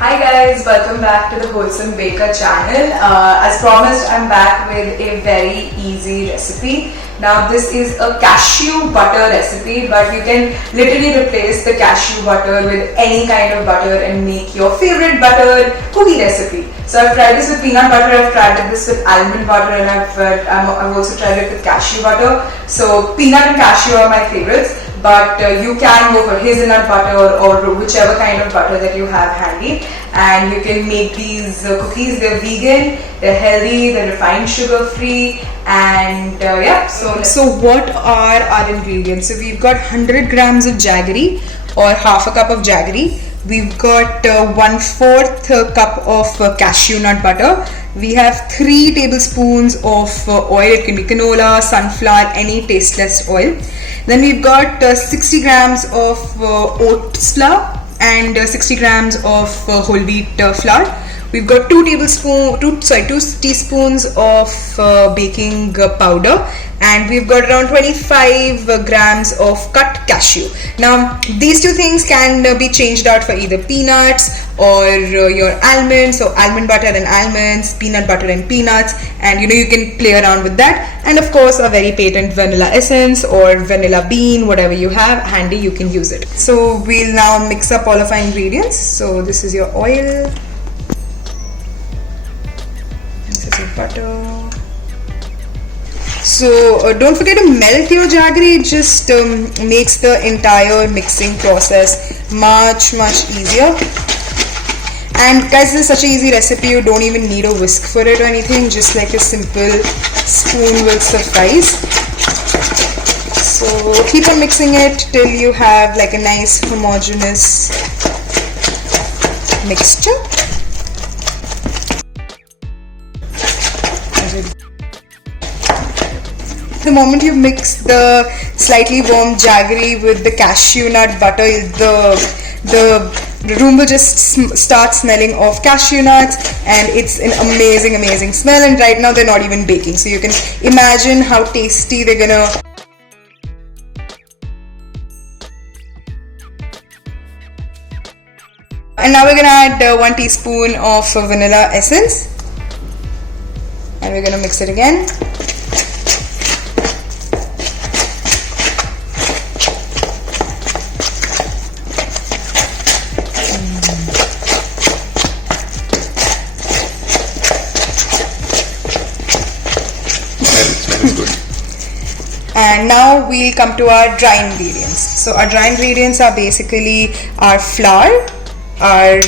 Hi guys, welcome back to the WholeSomeBaker channel. As promised, I'm back with a very easy recipe. Now this is a cashew butter recipe, but you can literally replace the cashew butter with any kind of butter and make your favorite butter cookie recipe. So I've tried this with peanut butter, I've tried this with almond butter, and I've also tried it with cashew butter. So peanut and cashew are my favorites. But you can go for hazelnut butter or whichever kind of butter that you have handy, and you can make these cookies. They're vegan, they're healthy, they're refined sugar free, and yeah. So what are our ingredients? So we've got 100 grams of jaggery or half a cup of jaggery. We've got 1/4 cup of cashew nut butter. We have 3 tablespoons of oil. It can be canola, sunflower, any tasteless oil. Then we've got 60 grams of oats flour and 60 grams of whole wheat flour. We've got 2 teaspoons of baking powder, and we've got around 25 grams of cut cashew. Now these two things can be changed out for either peanuts or your almonds, so almond butter and almonds, peanut butter and peanuts, and you can play around with that. And of course our very patent vanilla essence or vanilla bean, whatever you have handy, you can use it. So we'll now mix up all of our ingredients. So this is your oil, this is your butter. So don't forget to melt your jaggery. It just makes the entire mixing process much easier. And guys, this is such an easy recipe, you don't even need a whisk for it or anything. Just like a simple spoon will suffice. So keep on mixing it till you have like a nice homogeneous mixture. The moment you mix the slightly warm jaggery with the cashew nut butter, the room will just start smelling of cashew nuts, and it's an amazing smell. And right now they're not even baking, so you can imagine how tasty they're gonna. And now we're gonna add 1 teaspoon of vanilla essence, and we're gonna mix it again. And now we'll come to our dry ingredients. So our dry ingredients are basically our flour, our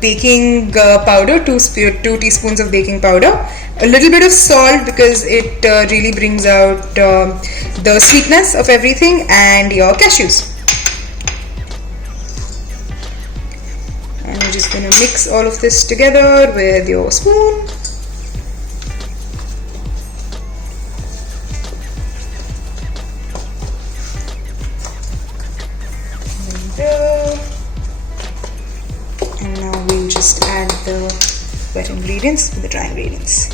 baking powder, 2 teaspoons of baking powder, a little bit of salt because it really brings out the sweetness of everything, and your cashews. And you're just going to mix all of this together with your spoon. And now we'll just add the wet ingredients with the dry ingredients.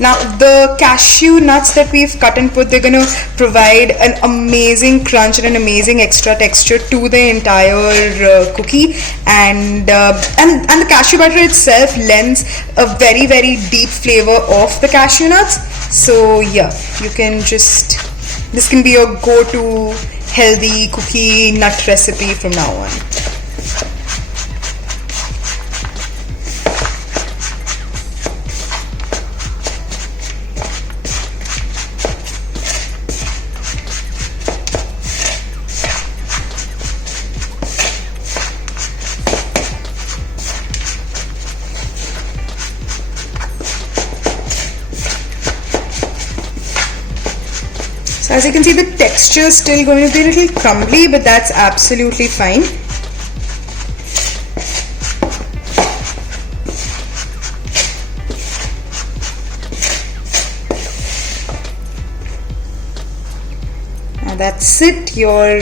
Now the cashew nuts that we've cut and put, they're going to provide an amazing crunch and an amazing extra texture to the entire cookie, and the cashew butter itself lends a very deep flavor of the cashew nuts. So yeah, you can just, this can be your go-to healthy cookie nut recipe from now on. So as you can see, the texture is still going to be a little crumbly, but that's absolutely fine. Now that's it. Your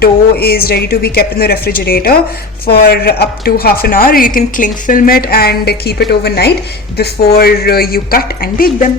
dough is ready to be kept in the refrigerator for up to half an hour. You can cling film it and keep it overnight before you cut and bake them.